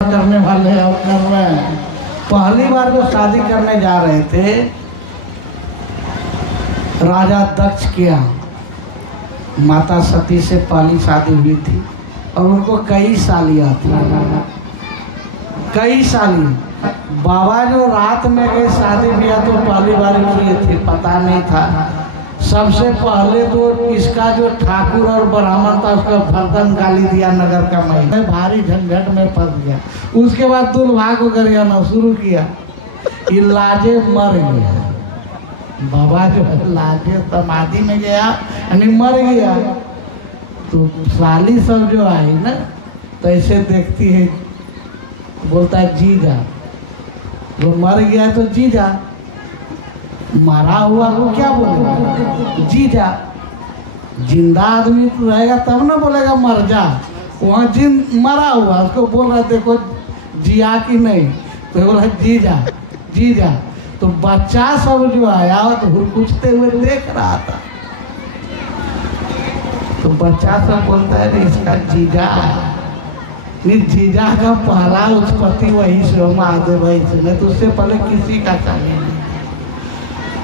करने वाले और कर रहे हैं। पहली बार जो शादी करने जा रहे थे राजा दक्ष के यहाँ माता सती से पहली शादी हुई थी और उनको कई सालियाँ थी, कई साली। बाबा जो रात में गए शादी ब्याह तो पहली बार किए थे, पता नहीं था। सबसे पहले तो इसका जो ठाकुर और ब्राह्मण था उसका भरदम गाली दिया नगर का महिला, भारी झंझट में फंस गया। उसके बाद दुल्हा को गरियाना शुरू किया, ये लाजे मर गया। बाबा जो है लाजे समाधि में गया यानी मर गया। तो साली सब जो आई ना तो ऐसे देखती है, बोलता है जीजा, वो मर गया तो जीजा, मरा हुआ को क्या बोलेगा जीजा। जिंदा आदमी तो रहेगा तब ना बोलेगा मर जा, वहाँ मरा हुआ उसको बोल रहा देखो जिया कि नहीं, तो बोला जीजा जीजा। तो बच्चा सब जो आया तो हुरकुचते हुए देख रहा था, तो बच्चा सब बोलता है इसका जीजा है। जीजा का पहला उत्पत्ति वही से महादेव वही से, नहीं तो उससे पहले किसी का चाले नहीं।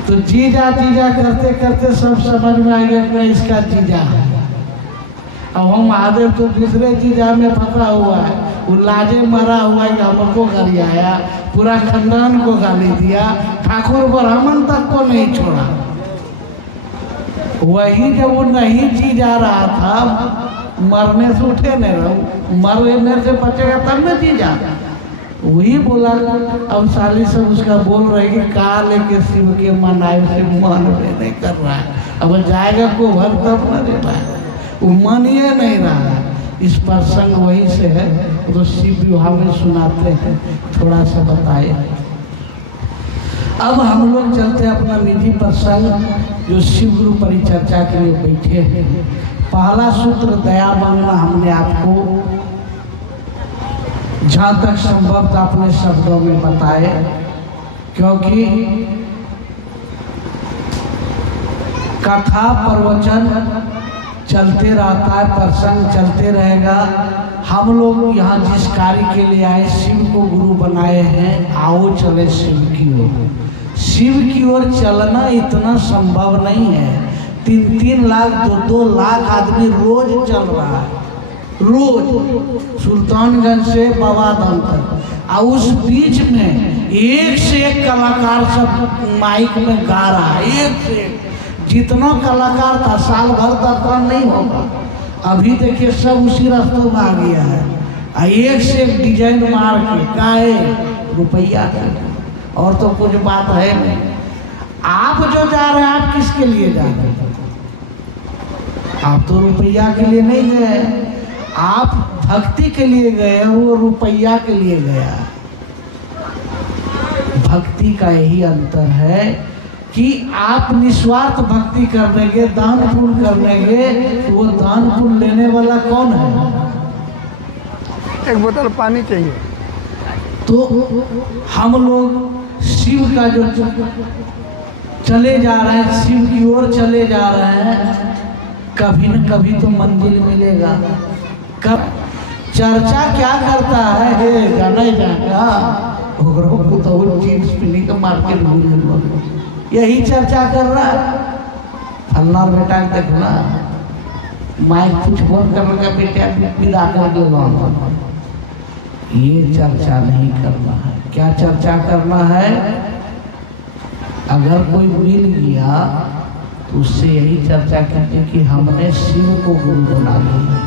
तो जीजा जीजा करते करते सब समझ में आ गया कि इसका जीजा है। अब हम महादेव तो दूसरे जीजा में फंसा हुआ है, वो लाजे मरा हुआ है कि हमको गाली आया, पूरा खानदान को गाली दिया, ठाकुर ब्राह्मण तक को नहीं छोड़ा। वही जब वो नहीं जी जा रहा था, मरने से उठे नहीं रहो, मरने से बचेगा तब न जी जा। वही बोला। अब साली सब उसका बोल रहे कि कहा लेके शिव के मन आए, उसे मन नहीं कर रहा है, अब जाएगा को भर तब न दे पाएगा, वो मन ही नहीं रहा। इस प्रसंग वही से है तो शिव विवाह में सुनाते हैं, थोड़ा सा बताए। अब हम लोग चलते अपना निजी प्रसंग जो शिव गुरु परिचर्चा के लिए बैठे हैं। पहला सूत्र दया मांगना हमने आपको जहाँ तक संभव था अपने शब्दों में बताए, क्योंकि कथा प्रवचन चलते रहता है, प्रसंग चलते रहेगा। हम लोग यहाँ जिस कार्य के लिए आए, शिव को गुरु बनाए हैं, आओ चले शिव की ओर। शिव की ओर चलना इतना संभव नहीं है। 3-3 लाख 2-2 लाख आदमी रोज चल रहा है, रोज सुल्तानगंज से बाबाधाम तक। और उस बीच में एक से एक कलाकार सब माइक में गा रहा है, एक से एक। जितना कलाकार था साल भर दर्शन नहीं होगा, अभी देखिए सब उसी रास्ते में आ गया है। और एक से एक डिजाइन मार के गाए रुपया का, और तो कुछ बात है नहीं। आप जो जा रहे हैं आप किसके लिए जा रहे हैं? आप तो रुपया के लिए नहीं गए, आप भक्ति के लिए गए, वो रुपया के लिए गया। भक्ति का यही अंतर है कि आप निस्वार्थ भक्ति करनेगे, दान पुण्य करनेगे, तो वो दान पुण्य लेने वाला कौन है? एक बोतल पानी चाहिए। तो हम लोग शिव का जो चले जा रहे हैं, शिव की ओर चले जा रहे हैं, कभी न कभी तो मंदिर मिलेगा। कब चर्चा क्या करता है, हे जाने जाएगा तो जीन्स पहनी का मार्केट भूल, यही चर्चा कर रहा है। फलना बेटा देखना माइक कुछ बोल कर बेटा विदा कर देगा, ये चर्चा नहीं करना है। क्या चर्चा करना है? अगर कोई मिल गया तो उससे यही चर्चा करते कि हमने शिव को गुरु बना लिया।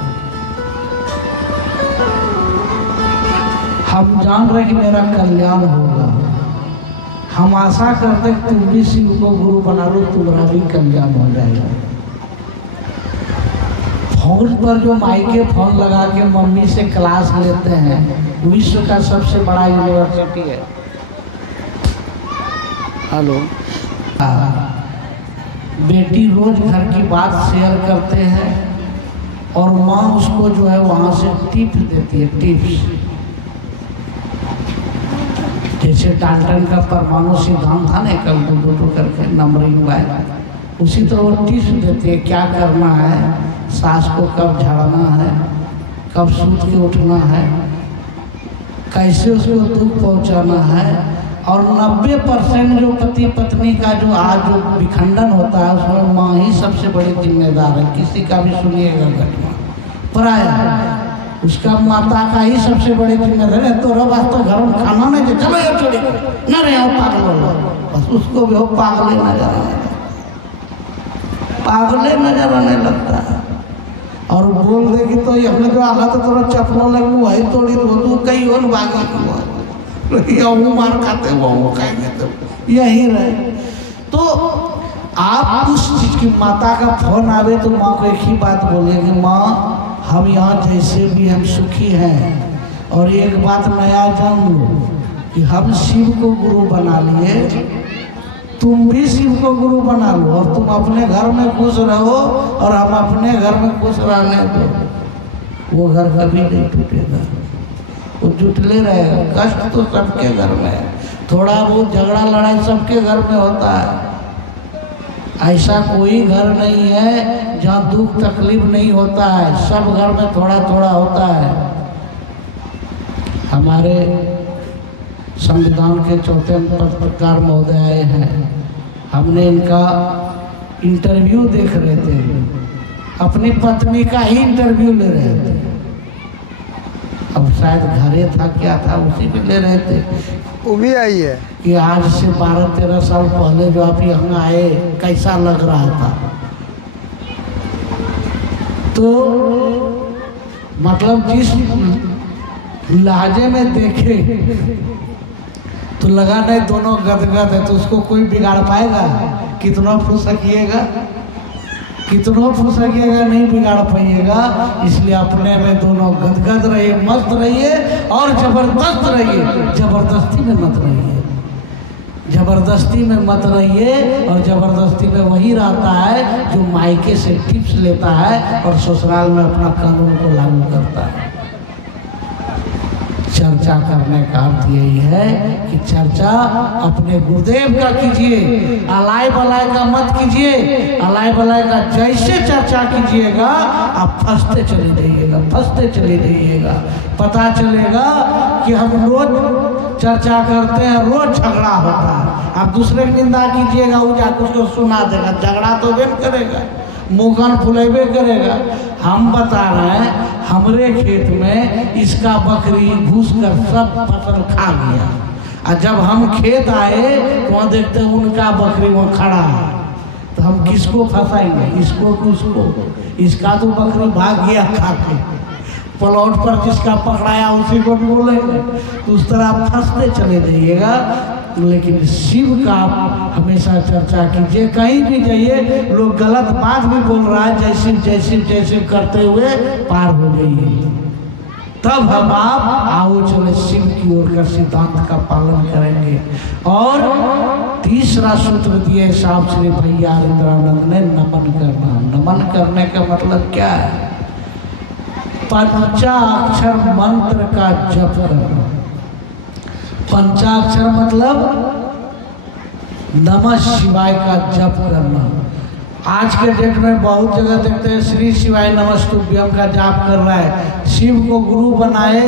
हम जान रहे कि मेरा कल्याण होगा, हम आशा करते कि तुम भी शिव को गुरु बना लो, तुम्हारा भी कल्याण हो जाएगा। फोन पर जो माइके फोन लगा के मम्मी से क्लास लेते हैं, विश्व का सबसे बड़ा यूनिवर्सिटी है। हेलो, बेटी रोज घर की बात शेयर करते हैं और माँ उसको जो है वहाँ से टिप देती है, टिप्स। जैसे डाल्टन का परमाणु सिद्धांत था ना, कल दो करके नंबरिंग वाला, उसी तरह वो टिप्स देती है क्या करना है, सास को कब झाड़ना है, कब सूत के उठना है, कैसे उसको दुख पहुंचाना है। और 90% जो पति पत्नी का जो आज जो विखंडन होता है उसमें माँ ही सबसे बड़ी जिम्मेदार है। किसी का भी सुनिएगा घटना प्राय उसका माता का ही सबसे बड़ी जिम्मेदार है। तो रब आज तो घर में खाना नहीं दे, चलो यार छोड़ी न रहे हो पागल हो, बस उसको भी हो पागले नजर आने लगता है। और बोल देगी तो हमने जो आला तो थोड़ा चपलों लग वही तोड़ी तो कहीं और भागी वो मार खाते वो खाएंगे तो यही रहे। तो आप उस चीज की माता का फोन आवे तो माँ को एक ही बात बोलेगी, माँ हम यहाँ जैसे भी हम सुखी हैं, और एक बात नया जान लो कि हम शिव को गुरु बना लिए, तुम भी शिव को गुरु बना लो और तुम अपने घर में खुश रहो और हम अपने घर में खुश रहने दो। वो घर कभी नहीं टूटेगा, वो जुटले रहेगा। कष्ट तो सबके घर में है, थोड़ा बहुत झगड़ा लड़ाई सबके घर में होता है। ऐसा कोई घर नहीं है जहाँ दुख तकलीफ नहीं होता है, सब घर में थोड़ा थोड़ा होता है। हमारे संविधान के चौथे पत्रकार महोदय आए हैं, हमने इनका इंटरव्यू देख रहे थे, अपनी पत्नी का ही इंटरव्यू ले रहे थे। अब शायद घरे था क्या था उसी पे ले रहे थे। वो भी आई है कि आज से 12-13 साल पहले जो आप यहाँ आए कैसा लग रहा था। तो मतलब जिस लहजे में देखे तो लगा नहीं दोनों गदगद है, तो उसको कोई बिगाड़ पाएगा? कितना फुसकिएगा नहीं बिगाड़ पाइएगा। इसलिए अपने में दोनों गदगद रहिए, मस्त रहिए और जबरदस्त रहिए, जबरदस्ती में मत रहिए। जबरदस्ती में मत रहिए, और जबरदस्ती में वही रहता है जो मायके से टिप्स लेता है और ससुराल में अपना कानून को लागू करता है। चर्चा करने का अर्थ यही है कि चर्चा अपने गुरुदेव का कीजिए, अलाय बलाय का मत कीजिए। अलाय बलाय का जैसे चर्चा कीजिएगा आप फंसते चले जाइएगा। पता चलेगा कि हम रोज चर्चा करते हैं, रोज झगड़ा होता है। आप दूसरे की निंदा कीजिएगा, वो जाकर उसको सुना देगा, झगड़ा तो बेन करेगा, मुँह कान फुलेबे करेगा। हम बता रहे हैं हमरे खेत में इसका बकरी घुस कर सब फसल खा गया, और जब हम खेत आए तो वहाँ देखते हैं उनका बकरी वहाँ खड़ा है। तो हम किसको फंसाएंगे, इसको कि उसको? इसका तो बकरी भाग गया खा के, प्लॉट पर जिसका पकड़ाया उसी को भी बोलेंगे। तो उस तरह आप फंसते चले जाइएगा। लेकिन शिव का आप हमेशा चर्चा कीजिए। कहीं भी जाइए लोग गलत बात भी बोल रहा है, जैसे करते हुए पार हो जाइए। तब हम आप आओ चले शिव की ओर का सिद्धांत का पालन करेंगे। और तीसरा सूत्र दिए साहब श्री भैया इंद्रानंद ने, नमन करना। नमन करने का मतलब क्या है? पंचाक्षर मंत्र का जप करना। पंचाक्षर मतलब नमः शिवाय का जप करना। आज के डेट में बहुत जगह देखते हैं श्री शिवाय नमस्तुभ्यम का जाप कर रहा है, शिव को गुरु बनाए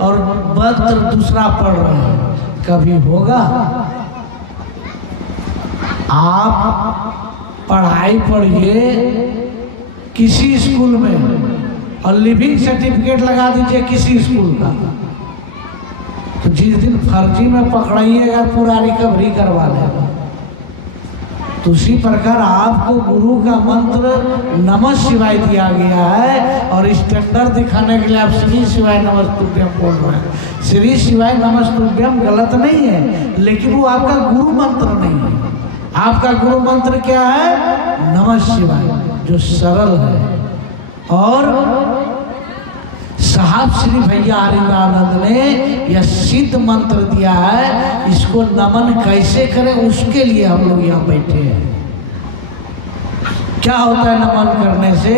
और मंत्र दूसरा पढ़ रहे हैं। कभी होगा? आप पढ़ाई पढ़िए किसी स्कूल में और लिविंग सर्टिफिकेट लगा दीजिए किसी स्कूल का, तो जिस दिन फर्जी में पकड़ाइएगा पूरा रिकवरी करवा लेगा। तो उसी प्रकार आपको गुरु का मंत्र नमः शिवाय दिया गया है, और स्टैंडर्ड दिखाने के लिए आप श्री शिवाय नमस्तुभ्यम बोल रहे हैं। श्री शिवाय नमस्तुभ्यम गलत नहीं है, लेकिन वो आपका गुरु मंत्र नहीं है। आपका गुरु मंत्र क्या है? नमः शिवाय, जो सरल है। और साहब श्री भैया हरिदानंद ने यह सिद्ध मंत्र दिया है, इसको नमन कैसे करें उसके लिए हम लोग यहाँ बैठे हैं। क्या होता है नमन करने से?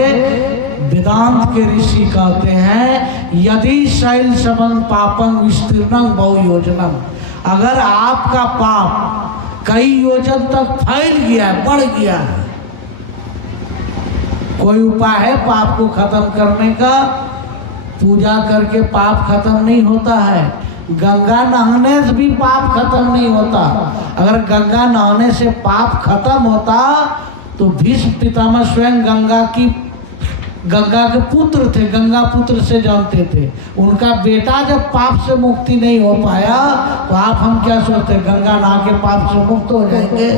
वेदांत के ऋषि कहते हैं, यदि शैल समन पापं विस्तीर्णं बहु योजनम। अगर आपका पाप कई योजन तक फैल गया है, बढ़ गया है, कोई उपाय है पाप को खत्म करने का? पूजा करके पाप खत्म नहीं होता है। गंगा नहाने से भी पाप खत्म नहीं होता। अगर गंगा नहाने से पाप खत्म होता तो भीष्म पितामह स्वयं गंगा के पुत्र थे, गंगा पुत्र से जानते थे। उनका बेटा जब पाप से मुक्ति नहीं हो पाया तो हम क्या सोचते, गंगा नहा के पाप से मुक्त हो जाएंगे?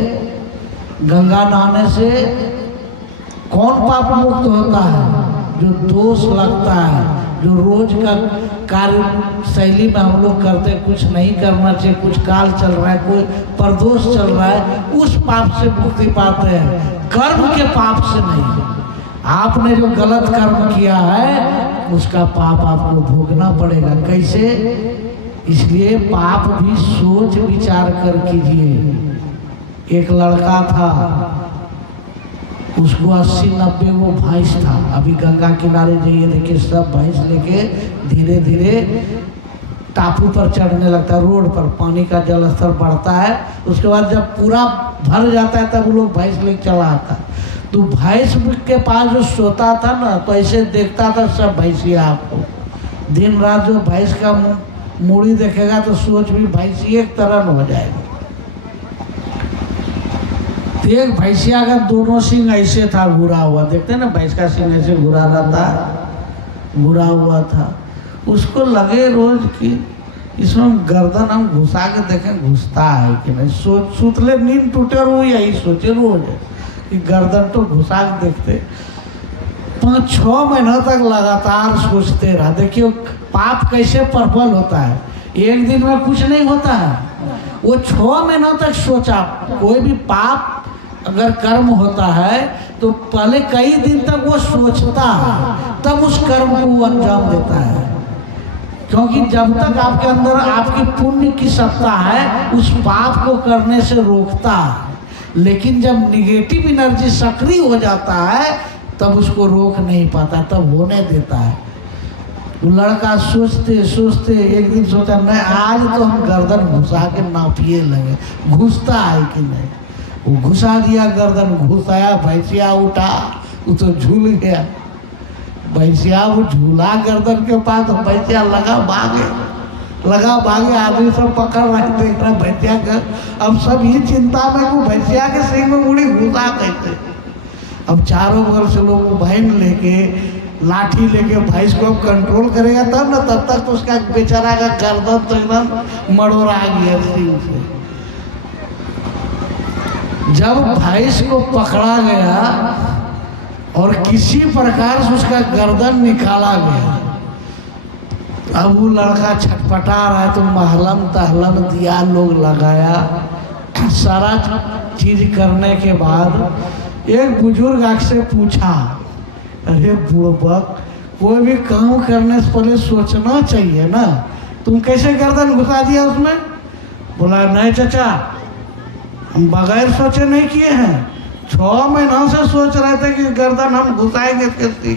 गंगा नहाने से कौन पाप मुक्त होता है? जो दोष लगता है, जो रोज का कार्य शैली में हम लोग करते, कुछ नहीं करना चाहिए, कुछ काल चल रहा है, कोई परदोष चल रहा है, उस पाप से मुक्ति पाते हैं, कर्म के पाप से नहीं। आपने जो गलत कर्म किया है उसका पाप आपको भोगना पड़ेगा। कैसे? इसलिए पाप भी सोच विचार कर कीजिए। एक लड़का था, उसको 80-90 वो भैंस था। अभी गंगा किनारे जाइए, देखिए सब भैंस लेके धीरे धीरे टापू पर चढ़ने लगता है। रोड पर पानी का जल स्तर बढ़ता है, उसके बाद जब पूरा भर जाता है तब वो लोग भैंस लेके चला आता है। तो भैंस के पास जो सोता था ना, तो ऐसे देखता था सब भैंसिया आपको। दिन रात जो भैंस का मूड़ी देखेगा तो सोच भी भैंसी एक तरह हो जाएगा। तो एक भैंसिया का दोनों सिंह ऐसे था घुरा हुआ, देखते ना भैंस का सिंह ऐसे घुरा रहता है, घुरा हुआ था। उसको लगे रोज कि इसमें गर्दन हम घुसा के देखें घुसता है कि नहीं। सुतले नींद टूटे और वो यही सोचे रोज कि गर्दन तो घुसा के देखते। 5-6 महीना तक लगातार सोचते रहा। देखिए पाप कैसे प्रबल होता है, एक दिन में कुछ नहीं होता है। वो 6 महीनों तक सोचा। कोई भी पाप अगर कर्म होता है तो पहले कई दिन तक वो सोचता है, तब उस कर्म को वो अंजाम देता है। क्योंकि जब तक आपके अंदर आपकी पुण्य की सत्ता है, उस पाप को करने से रोकता है। लेकिन जब निगेटिव एनर्जी सक्रिय हो जाता है तब उसको रोक नहीं पाता, तब होने देता है। वो लड़का सोचते सोचते एक दिन सोचा, नहीं आज तो हम गर्दन घुसा के नापिए लगे घुसता है कि नहीं। वो घुसा दिया, गर्दन घुसाया, भैंसिया उठा, वो तो झूल गया। भैंसिया वो झूला गर्दन के पास, तो भैंसिया लगा भागे। आदमी सब पकड़ रहे, देख रहा भैंसिया का। अब सब ये चिंता में वो भैंसिया के सिंह में मुड़ी घुसा कैसे। अब चारों बगल से लोग बहन लेके लाठी लेके भैंस को अब कंट्रोल करेगा तब ना, तब तक तो उसका बेचारा का गर्दन तो एकदम मड़ोरा गया सिंह से। जब भैंस को पकड़ा गया और किसी प्रकार से उसका गर्दन निकाला गया, अब वो लड़का छटपटा रहा है। तो महलम तहलम दिया, लोग लगाया, सारा चीज करने के बाद एक बुजुर्ग आग से पूछा, अरे बुड़बक, कोई भी काम करने से पहले सोचना चाहिए ना, तुम कैसे गर्दन घुसा दिया उसमें? बोला नहीं चाचा, हम बगैर सोचे नहीं किए हैं। 6 महीनों से सोच रहे थे कि गर्दन हम घुसाएंगे कैसे।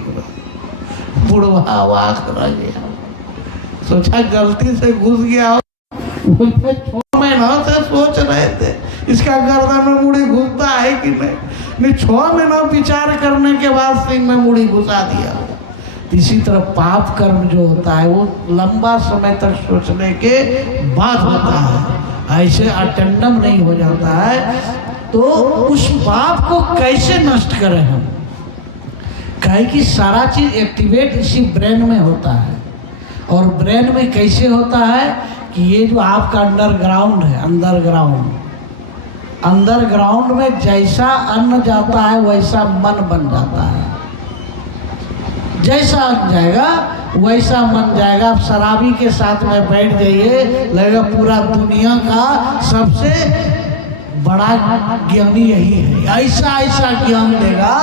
बुढ़वा वाक रह गया, सोचा गलती से घुस गया। 6 महीनों से सोच रहे थे इसका गर्दन में मुड़ी घुसता है कि नहीं। 6 महीनों विचार करने के बाद सिंह में मुड़ी घुसा दिया। इसी तरह पाप कर्म जो होता है वो लंबा समय तक सोचने के बाद होता है, ऐसे अटेंडम नहीं हो जाता है। तो उस पाप को कैसे नष्ट करें हम? कहे कि सारा चीज एक्टिवेट इसी ब्रेन में होता है। और ब्रेन में कैसे होता है कि ये जो आपका अंडरग्राउंड है, अंडरग्राउंड में जैसा अन्न जाता है वैसा मन बन जाता है। जैसा अन्न जाएगा वैसा मन जाएगा। आप शराबी के साथ में बैठ जाइए, लगेगा पूरा दुनिया का सबसे बड़ा ज्ञानी यही है, ऐसा ज्ञान देगा,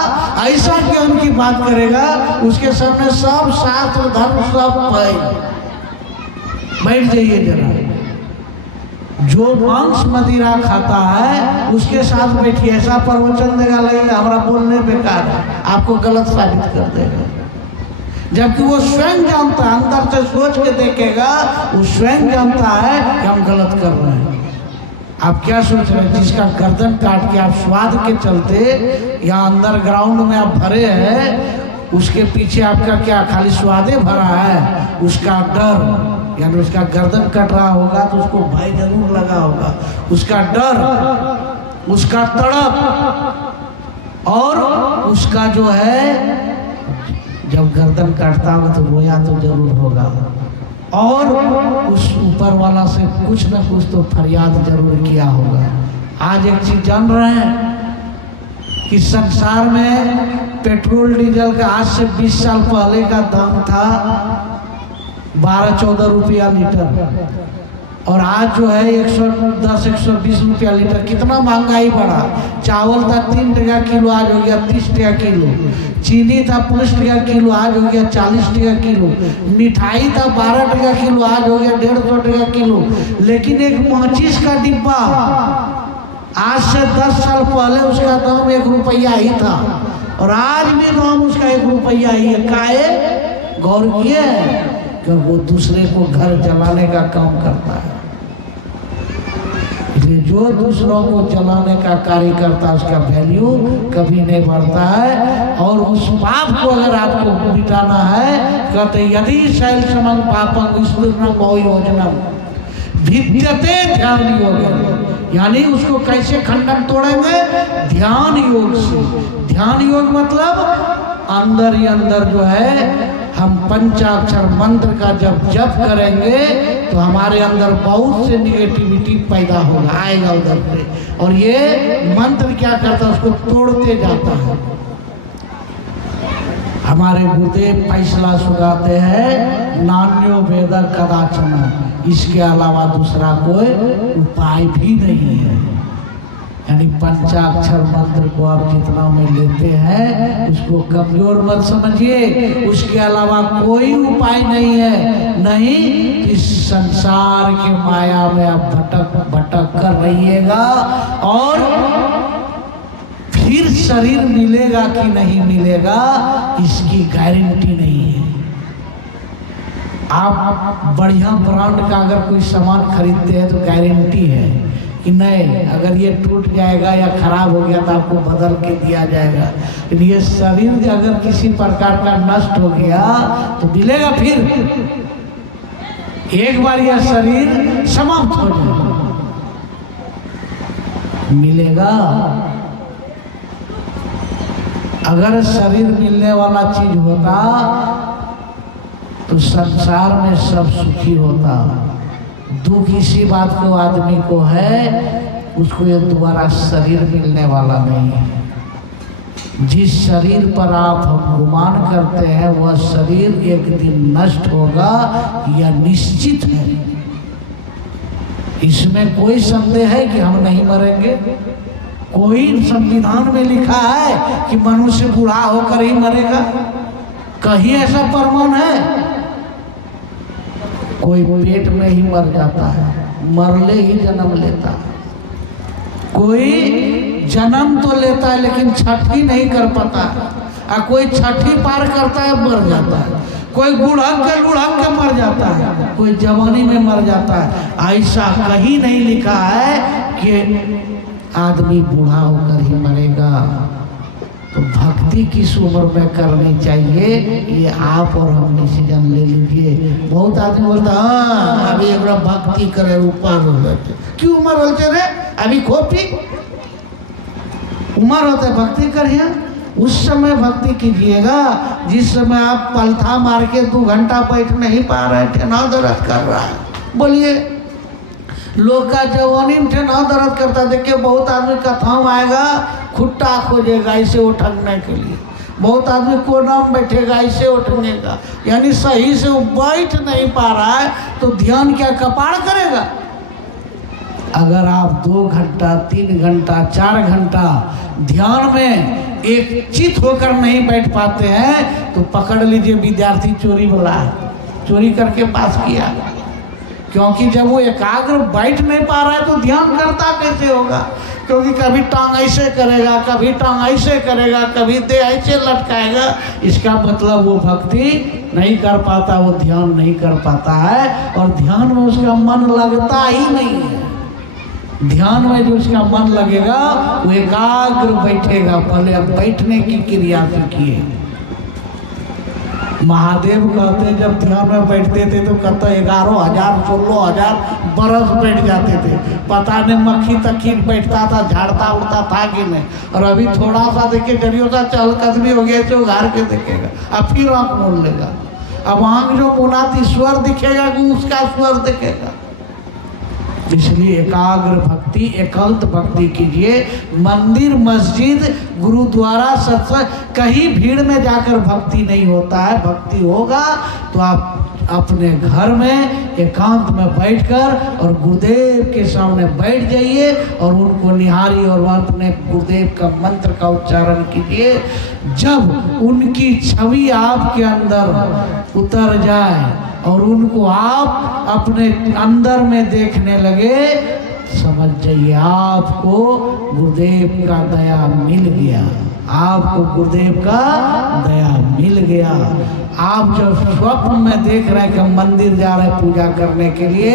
ऐसा ज्ञान की बात करेगा, उसके सामने सब शास्त्र धर्म सब बैठ जाइए जरा। जो मांस मदिरा खाता है उसके साथ बैठिए, ऐसा प्रवचन देगा, लगेगा हमारा बोलने बेकार है, आपको गलत साबित कर देगा। जबकि वो स्वयं जानता है, अंदर से सोच के देखेगा, वो स्वयं जानता है कि हम गलत कर रहे हैं। आप क्या सोच रहे हैं? जिसका गर्दन काट के आप स्वाद के चलते या अंडरग्राउंड में आप भरे हैं, उसके पीछे आपका क्या खाली स्वादे भरा है? उसका डर यानी उसका गर्दन कट रहा होगा तो उसको भय जरूर लगा होगा, उसका डर, उसका तड़प, और उसका जो है जब गर्दन काटता होगा तो रोया तो जरूर होगा, और उस ऊपर वाला से कुछ न कुछ तो फरियाद जरूर किया होगा। आज एक चीज जान रहे हैं कि संसार में पेट्रोल डीजल का आज से 20 साल पहले का दाम था 12-14 रुपया लीटर, और आज जो है 110-120 रुपया लीटर। कितना महंगाई बढ़ा। चावल था 3 टका किलो, आज हो गया 30 टका किलो। चीनी था 5 टका किलो, आज हो गया 40 टका किलो। मिठाई था 12 टका किलो, आज हो गया 150 टका किलो। लेकिन एक माचिस का डिब्बा आज से 10 साल पहले उसका दाम 1 रुपया ही था, और आज भी दाम उसका 1 रुपया ही है। काहे? गौर किए कि वो दूसरे को घर जलाने का काम करता है। इसलिए जो दूसरों को जलाने का कार्य करता है उसका वैल्यू कभी नहीं बढ़ता है। और उस पाप को अगर आपको मिटाना है, कहते यदि शैल समंग पापं विस्तीर्णं भो योजनम भिद्यते ध्यान योग, यानी उसको कैसे खंडन तोड़ेंगे? ध्यान योग से। ध्यान योग मतलब अंदर ही अंदर जो है हम पंचाक्षर मंत्र का जब जप करेंगे तो हमारे अंदर बहुत से निगेटिविटी पैदा होगा, आएगा उधर से, और ये मंत्र क्या करता है? उसको तोड़ते जाता है। हमारे गुरुदेव फैसला सुनाते हैं, नान्यो वेद कदाचन, इसके अलावा दूसरा कोई उपाय भी नहीं है। यानी पंचाक्षर मंत्र को आप जितना में लेते हैं उसको कमजोर मत समझिए, उसके अलावा कोई उपाय नहीं है। नहीं इस संसार के माया में आप भटक भटक कर रहिएगा, और फिर शरीर मिलेगा कि नहीं मिलेगा इसकी गारंटी नहीं है। आप बढ़िया ब्रांड का अगर कोई सामान खरीदते हैं तो गारंटी है कि नहीं, अगर ये टूट जाएगा या खराब हो गया तो आपको बदल के दिया जाएगा। लेकिन ये शरीर अगर किसी प्रकार का नष्ट हो गया तो मिलेगा फिर। एक बार यह शरीर समाप्त हो जाएगा, मिलेगा। अगर शरीर मिलने वाला चीज होता तो संसार में सब सुखी होता। दुख इसी बात को आदमी को है, उसको ये दोबारा शरीर मिलने वाला नहीं है। जिस शरीर पर आप हम गुमान करते हैं वह शरीर एक दिन नष्ट होगा, यह निश्चित है। इसमें कोई संदेह है कि हम नहीं मरेंगे? कोई संविधान में लिखा है कि मनुष्य बूढ़ा होकर ही मरेगा? कहीं ऐसा प्रमाण है? कोई पेट में ही मर जाता है, मरले ही जन्म लेता है। कोई जन्म तो लेता है लेकिन छठी नहीं कर पाता, और कोई छठी पार करता है मर जाता है। कोई बुढ़क के मर जाता है, कोई जवानी में मर जाता है। ऐसा कहीं नहीं लिखा है कि आदमी बूढ़ा होकर ही मरेगा। तो भक्ति किस उम्र में करनी चाहिए ये आप और हम डिसीजन ले लीजिए। बहुत आदमी बोलता हाँ अभी एक भक्ति करे ऊपर हो जाते। क्यों उम्र बोलते रे? अभी खोपी उम्र होते भक्ति करिए। उस समय भक्ति कीजिएगा जिस समय आप पलथा मार के 2 घंटा बैठ नहीं पा रहे, ठेना दर्द कर रहा है। बोलिए, लोग का जवानी में ठेना दर्द करता। देखिए बहुत आदमी कथाओं आएगा, खुट्टा खोजेगा इसे उठने के लिए। बहुत आदमी कोना में बैठेगा इसे उठने का, यानी सही से वो बैठ नहीं पा रहा है तो ध्यान क्या कपाड़ करेगा? अगर आप 2 घंटा 3 घंटा 4 घंटा ध्यान में एक चित होकर नहीं बैठ पाते हैं तो पकड़ लीजिए विद्यार्थी चोरी वाला है, चोरी करके पास किया। क्योंकि जब वो एकाग्र बैठ नहीं पा रहा है तो ध्यान करता कैसे होगा? क्योंकि कभी टांग ऐसे करेगा, कभी टांग ऐसे करेगा, कभी देह ऐसे लटकाएगा। इसका मतलब वो भक्ति नहीं कर पाता, वो ध्यान नहीं कर पाता है, और ध्यान में उसका मन लगता ही नहीं है। ध्यान में जो उसका मन लगेगा वो एकाग्र बैठेगा। पहले अब बैठने की क्रिया सीखिए। महादेव कहते जब ध्यान में बैठते थे तो कहते 11,000 16,000 बरस बैठ जाते थे, पता नहीं मक्खी तक्खी बैठता था, झाड़ता उड़ता था कि नहीं। और अभी थोड़ा सा देखे जरियो सा चल कदमी हो गया तो उघार के देखेगा, अब फिर आँख मोड़ लेगा। अब आँख जो मुनाती स्वर दिखेगा कि उसका स्वर दिखेगा। इसलिए एकाग्र भक्ति, एकांत भक्ति कीजिए। मंदिर, मस्जिद, गुरुद्वारा, सत्संग, कहीं भीड़ में जाकर भक्ति नहीं होता है। भक्ति होगा तो आप अपने घर में एकांत में बैठकर और गुरुदेव के सामने बैठ जाइए और उनको निहारिए और अपने गुरुदेव का मंत्र का उच्चारण कीजिए। जब उनकी छवि आपके अंदर उतर जाए और उनको आप अपने अंदर में देखने लगे, समझ जाइए आपको गुरुदेव का दया मिल गया, आपको गुरुदेव का दया मिल गया। आप जब स्वप्न में देख रहे हैं कि हम मंदिर जा रहे हैं पूजा करने के लिए,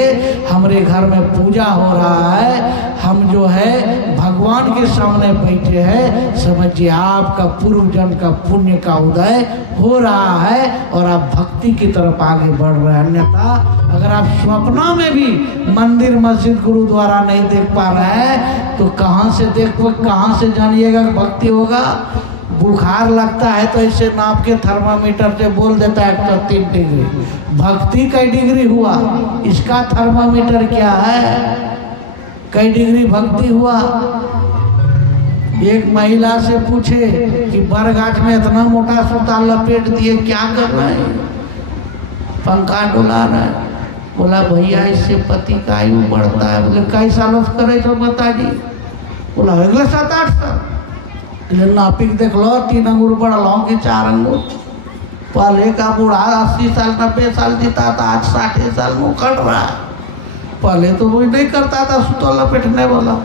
हमारे घर में पूजा हो रहा है, हम जो है भगवान के सामने बैठे हैं, समझिए आपका पूर्व जन्म का पुण्य का उदय हो रहा है और आप भक्ति की तरफ आगे बढ़ रहे हैं। अन्यथा अगर आप स्वप्न में भी मंदिर, मस्जिद, गुरुद्वारा नहीं देख पा रहे हैं तो कहाँ से जानिएगा भक्ति होगा। बुखार लगता है तो इसे नाप के थर्मामीटर से बोल देता है 103 डिग्री। भक्ति कई डिग्री हुआ, इसका थर्मामीटर क्या है, कई डिग्री भक्ति हुआ। एक महिला से पूछे कि बरगाछ में इतना मोटा सूता लपेट दिए, क्या कर रहे हैं? पंखा डुला रहे हैं। बोला भैया इससे पति का आयु बढ़ता है। बोले कई सालों से करे तो बता दी। बोला अगले 7-8 साल। नापिक देख लो, 3 अंगूर बढ़ लो कि 4 अंगूर। पहले का बूढ़ा 80 साल 90 साल जीता था, आज 60 साल में उखड़ रहा है। पहले तो वो नहीं करता था सूतो लपेटने वाला,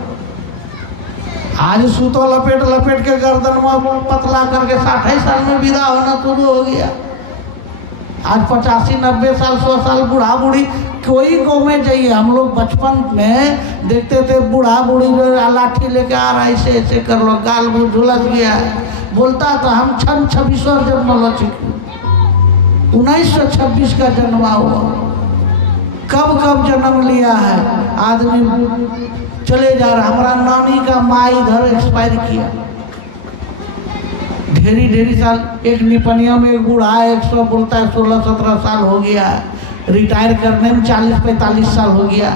आज सूतो लपेट के गर्दन में पतला करके 60 साल में विदा होना शुरू हो गया। आज 85-90 साल 100 साल बूढ़ा बूढ़ी कोई गाँव में जाइए, हम लोग बचपन में देखते थे बूढ़ा बूढ़ी जो लाठी लेके आ रहा है, ऐसे ऐसे कर लो, गाल में झुलस गया है, बोलता था हम 26 जन्म लो चुके, 1926 का जन्म हुआ। कब जन्म लिया है आदमी, चले जा रहा। हमारा नानी का माँ इधर एक्सपायर किया, ढेरी साल। एक निपनिया में एक बूढ़ा है, 100 बोलता है 16-17 साल हो गया है, रिटायर करने में 40-45 साल हो गया।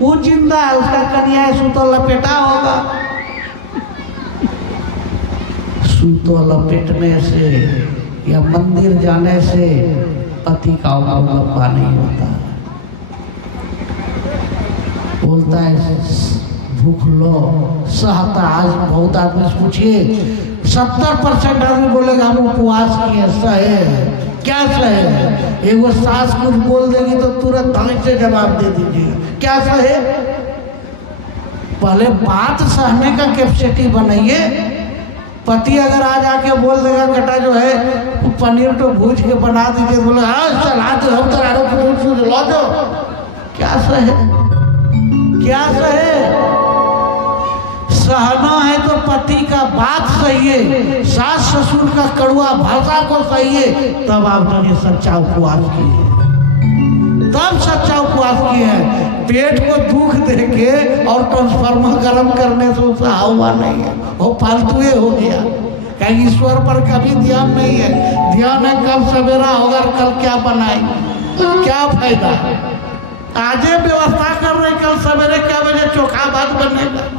वो जिंदा है, उसका कन्या सूतो लपेटा होगा। सूतो लपेटने से या मंदिर जाने से पति का लंबा नहीं होता। बोलता है भूख लो सहता। आज बहुत आदमी से पूछिए, 70% आदमी बोलेगा हम उपवास किए, सहे क्या सहे? एक वो सास कुछ बोल देगी तो तुरंत ढंग से जवाब दे दीजिएगा, क्या सहे? पहले बात सहने का कैपेसिटी बनाइए। पति अगर आज आके बोल देगा बेटा जो है पनीर तो भूज के बना दीजिए, बोले हाँ चला दो, हम तो ला दो, क्या सहे? क्या सहे? सहना है तो पति का बात सहिए, सास ससुर का कड़वा भाषा को सहिए, तब आप जानिए सच्चा उपवास किए, तब सच्चा उपवास किए हैं। पेट को दुख देके और ट्रांसफार्मर गर्म करने से उसका हुआ नहीं है, वो फालतू हो गया। कहीं ईश्वर पर कभी ध्यान नहीं है। ध्यान है कब सवेरा होगा, कल क्या बनाएंगे, क्या फायदा। आजे व्यवस्था कर रहे, कल सवेरे क्या बजे चोखा भात बनेगा।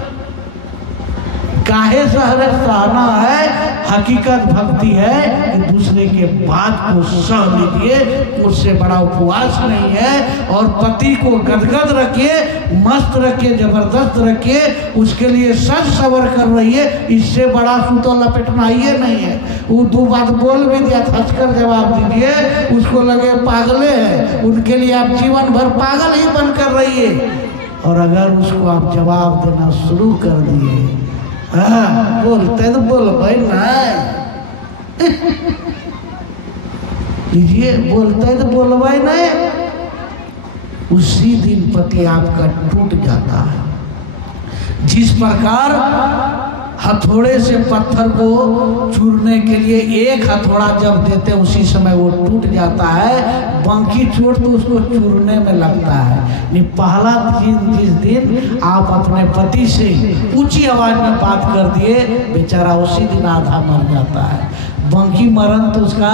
काहे सहरे सहना है? हकीकत भक्ति है कि दूसरे के बात को सह लीजिए, उससे बड़ा उपवास नहीं है। और पति को गदगद रखिए, मस्त रखिए, जबरदस्त रखिए, उसके लिए सज सवर कर रहिए, इससे बड़ा सूतो लपेटना ये नहीं है। वो 2 बात बोल भी दिया, हंसकर जवाब दीजिए, उसको लगे पागले हैं, उनके लिए आप जीवन भर पागल ही बनकर रहिए। और अगर उसको आप जवाब देना शुरू कर दिए, हाँ बोलते तो बोल भाई नहीं लीजिए, बोलते तो बोल भाई नहीं, उसी दिन पति आपका टूट जाता है। जिस प्रकार हथौड़े से पत्थर को चूरने के लिए एक हथौड़ा जब देते उसी समय वो टूट जाता है, बाकी चोट तो उसको चूरने में लगता है। नहीं, पहला जिस दिन आप अपने पति से ऊंची आवाज में बात कर दिए, बेचारा उसी दिन आधा मर जाता है। बाकी मरण तो उसका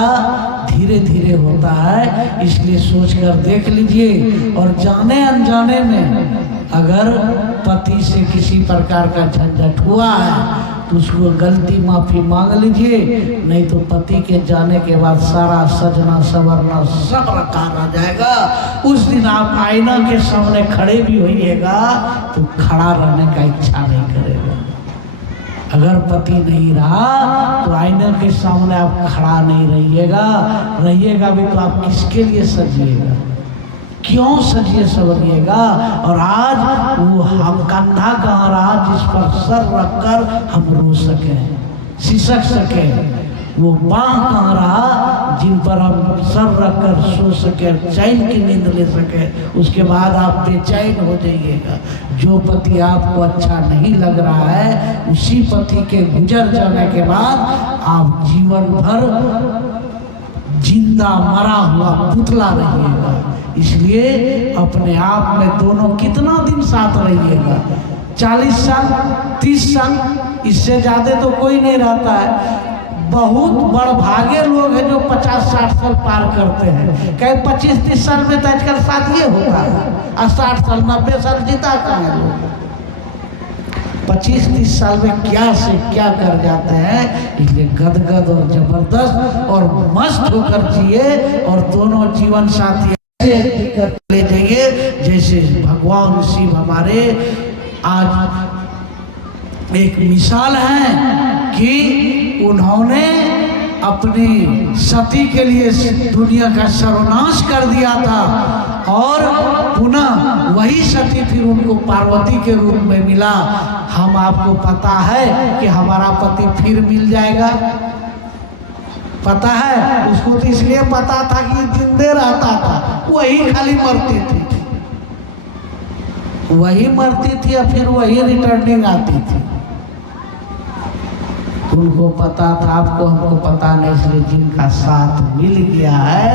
धीरे धीरे होता है। इसलिए सोच कर देख लीजिए। और जाने अनजाने में अगर पति से किसी प्रकार का झंझट हुआ है तो उसको गलती माफ़ी मांग लीजिए, नहीं तो पति के जाने के बाद सारा सजना सवरना सब रखा रह जाएगा। उस दिन आप आईना के सामने खड़े भी होइएगा तो खड़ा रहने का इच्छा नहीं करेगा। अगर पति नहीं रहा तो आईने के सामने आप खड़ा नहीं रहिएगा भी तो आप किसके लिए सजिएगा, क्यों सजिए सवरिएगा। और आज वो हम कंधा कहाँ रहा जिस पर सर रखकर हम रो सके, सिसक सके, वो बाँह कहाँ रहा जिन पर हम सर रखकर सो सके, चैन की नींद ले सके। उसके बाद आप बेचैन हो जाइएगा। जो पति आपको अच्छा नहीं लग रहा है, उसी पति के गुजर जाने के बाद आप जीवन भर जिंदा मरा हुआ पुतला रहिएगा। इसलिए अपने आप में दोनों कितना दिन साथ रहिएगा, 40 साल 30 साल, इससे ज़्यादा तो कोई नहीं रहता है। बहुत बड़भागे लोग हैं जो 50-60 साल पार करते हैं। कहीं 25-30 साल में तो आजकल शादी होता है, और 60 साल 90 साल जीता कहाँ है लोग। 25-30 साल में क्या से क्या कर जाते हैं। इसलिए गदगद और जबरदस्त और मस्त होकर जिए, और दोनों जीवन साथी ले जाइए जैसे भगवान शिव हमारे आज एक मिसाल है कि उन्होंने अपनी सती के लिए दुनिया का सर्वनाश कर दिया था, और पुनः वही सती फिर उनको पार्वती के रूप में मिला। हम आपको पता है कि हमारा पति फिर मिल जाएगा, पता है उसको तो इसलिए पता था कि जिंदे रहता था, वही खाली मरती थी, वही मरती थी और फिर वही रिटर्निंग आती थी। उनको पता था, आपको हमको पता नहीं। इसलिए जिनका साथ मिल गया है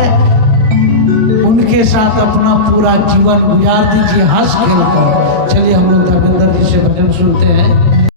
उनके साथ अपना पूरा जीवन गुजार दीजिए हंस खेल कर। चलिए हम लोग धर्मेंद्र जी से भजन सुनते हैं।